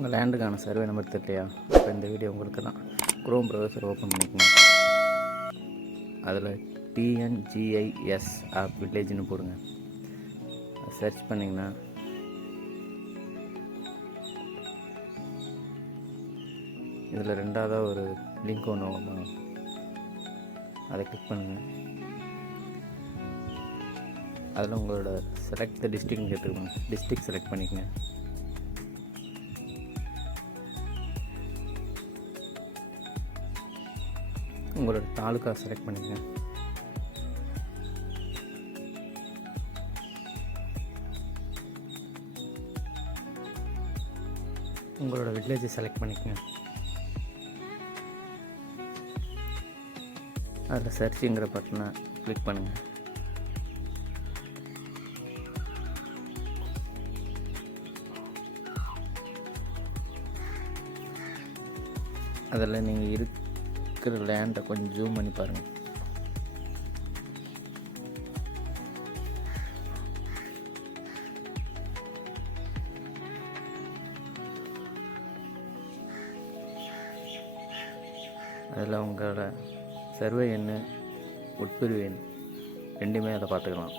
உங்கள் லேண்டுக்கான survey number தெரியலையா? இப்போ இந்த வீடியோ உங்களுக்கு தான். குரோம் ப்ரௌசர் ஓப்பன் பண்ணிக்கணும். அதில் டிஎன்ஜிஐஎஸ் ஆப் வில்லேஜ்னு போடுங்க. சர்ச் பண்ணிங்கன்னா இதில் ரெண்டாவதாக ஒரு லிங்க் ஒன்று ஓப்பன், அதை கிளிக் பண்ணுங்கள். அதில் உங்களோட செலக்ட் த டிஸ்ட்ரிக்ட்னு கேட்டுருக்கோங்க. டிஸ்ட்ரிக்ட் செலக்ட் பண்ணிக்கங்க. உங்களோட தாலுக்கா செலக்ட் பண்ணிக்கங்க. உங்களோட வில்லேஜை செலக்ட் பண்ணிக்கங்க. அதில் சர்ச்சுங்கிற பட்டனை கிளிக் பண்ணுங்கள். அதில் நீங்கள் இருக்கிற லேண்டை கொஞ்சம் ஜூம் பண்ணி பாருங்கள். அதில் உங்களோட சர்வே எண், உட்பிரிவு எண் ரெண்டுமே அதை பார்த்துக்கலாம்.